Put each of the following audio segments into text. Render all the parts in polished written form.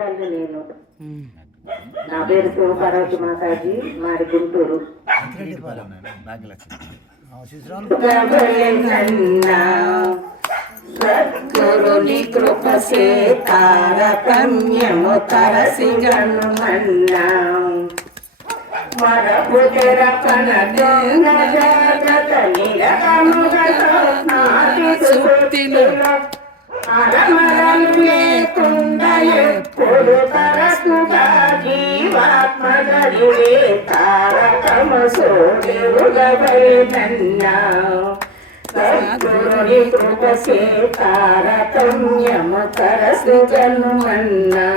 నేను నా పేరు శివపార్వతి మాతాజీ మాది గుంటూరు. సద్గురుని కృప తారతమ్యము తరసి గనుమన్నా మరపు తెరపన జగత నిరముగతిలో అరమరలు లేకుండా ఎప్పుడు తరచుగా జీవాత్మగడిలే తారకము సోడిరుగబడినన్నా సద్గురుని కృప తారతమ్యము తరసి గనుమన్నా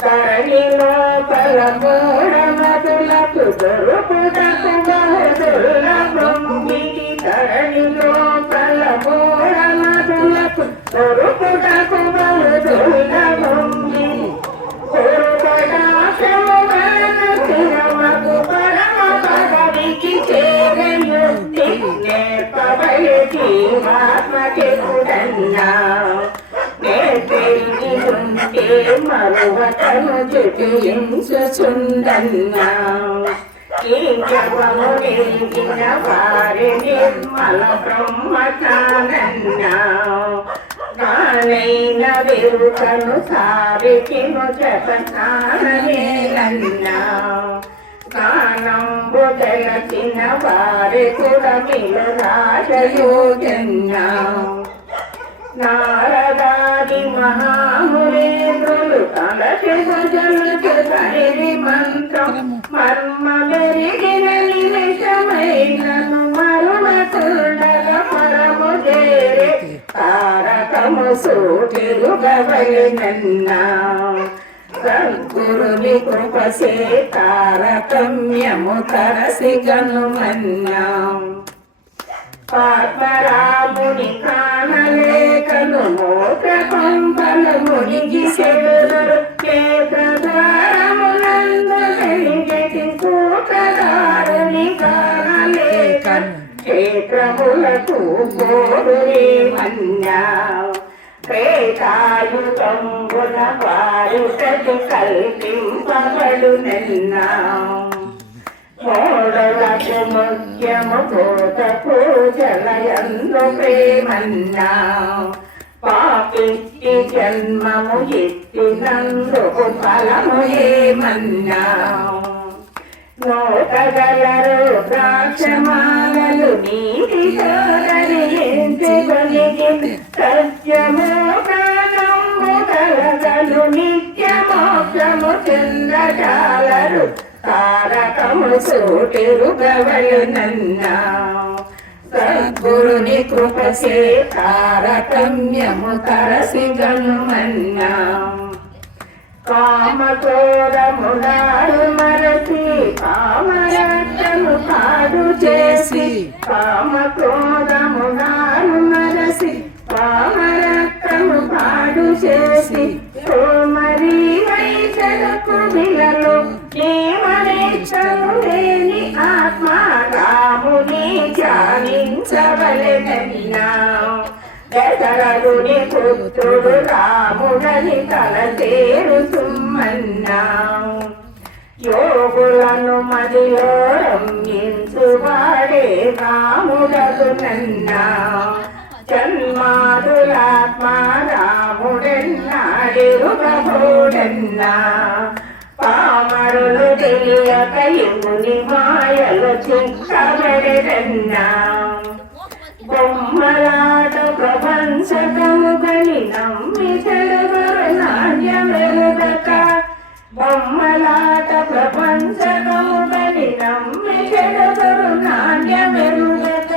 తరణిలో పరమోడమతులకు దొరుకుటకు బహుదుర్లభంగిటి తరణిలో పరమోడమతులకు దొరుకుటకు బహుదుర్లభంగిటి చిరమకు పరమ పదవికి చేరయుక్తి నేర్పబడి జీవాత్మకెకుడన్నా మరువతను జపించుచుండన్నా ఇంకము నిలిగిన వారి నిర్మల బ్రహ్మచానన్నా నానైన వెరుకను సారికిను జపనానన్నా కానంబు తెలచిన వారి కుడమిలు రాజయోగన్నా నారదాది మహామునేంద్రులు తలచి భజనకు సరిది మంత్రం మర్మ మెరిగిన నిమిషమైనను మరువతుండగ పరము చేరే తారకము సూటిరుగవలెనన్నా సద్గురుని కృప తారతమ్యము తరసి గనుమన్నా పాత్మరాముని కానలేకను మోక పంపలు మునిగి సెలురు క్షేత్రధారమునందు వెలిగెటి కూటదారుని కానలేకను క్షేత్రములకు కోరుమన్నా ప్రేతాయుగంబున వారుటకు కల్పింపబడునన్నా మోడలకు ముఖ్యము భూత పూజలయందు ప్రేమన్నా పాపిష్టి జన్మము ఎత్తినందుకు ఫలము ఏమన్నా నోటగలరు ద్రాక్షమాలలు నీటి తోరని ఎంచుకొనిగి సత్యము కానము కలగలు నిత్య మోక్షము చంద్రజాలరు తారకము సూటిరుగవలెనన్నా సద్గురుని కృప తారతమ్యము తరసి గనుమన్నా కామక్రోధములాడు మరచి కామరక్షను పాడు చేసి కామక్రోధములాడు మరచి కామరక్షను పాడు చేసి సోమరి వైచలకు విలలు జీవనేచ్చను లేని ఆత్మ రాముని ధ్యానించవలెనన్నా దశరథుని పుత్రుడు రాముడని తలచేరుతుమ్మన్నా యోగులను మదిలో రమ్యించువాడే రాముడగునన్నా జన్మాదులాత్మ రాముడెన్నాడెరుగబోడన్నా పామరులు తెలియక యుని మాయలు చిక్కబడెదన్నా బొమ్మలాట ప్రపంచకము గని నమ్మి చెడుగురు నాణ్యమెరుగక బొమ్మలాట ప్రపంచకము గని నమ్మి చెడుగురు నాణ్యమెరుగక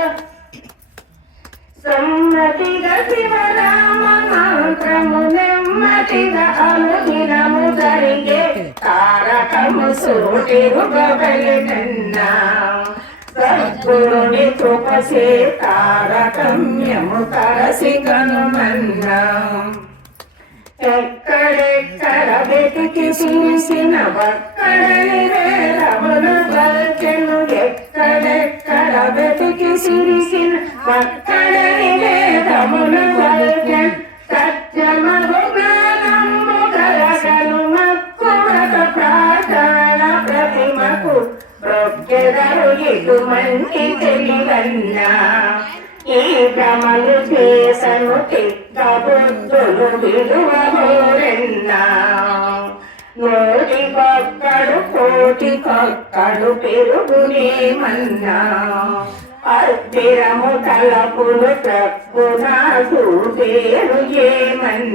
సమ్మతిగా శివరామ మంత్రము నెమ్మదిగా అనుదినము జరిగే తారకము సూటిరుగవలెనన్నా సద్గురుని కృప తారతమ్యము తరసి గనుమన్నా ఎక్కడెక్కడ వెతికి చూసిన ఒక్కడని వేరములు గల్చెను ఎక్కడెక్కడ వెతికి చూసిన ఒక్కడని వేరములు గల్చెను సత్యమగు జ్ఞానము ఎగుమంటి తెలివన్నా ఈ భ్రమలు చేసను తిక్క బుద్ధులు విలువగోరెన్నా నోటికొక్కడు కోటికొక్కడు పెరుగునేమన్నా అస్థిరము తలపులు ప్రక్కున చూపేరు ఏమన్నా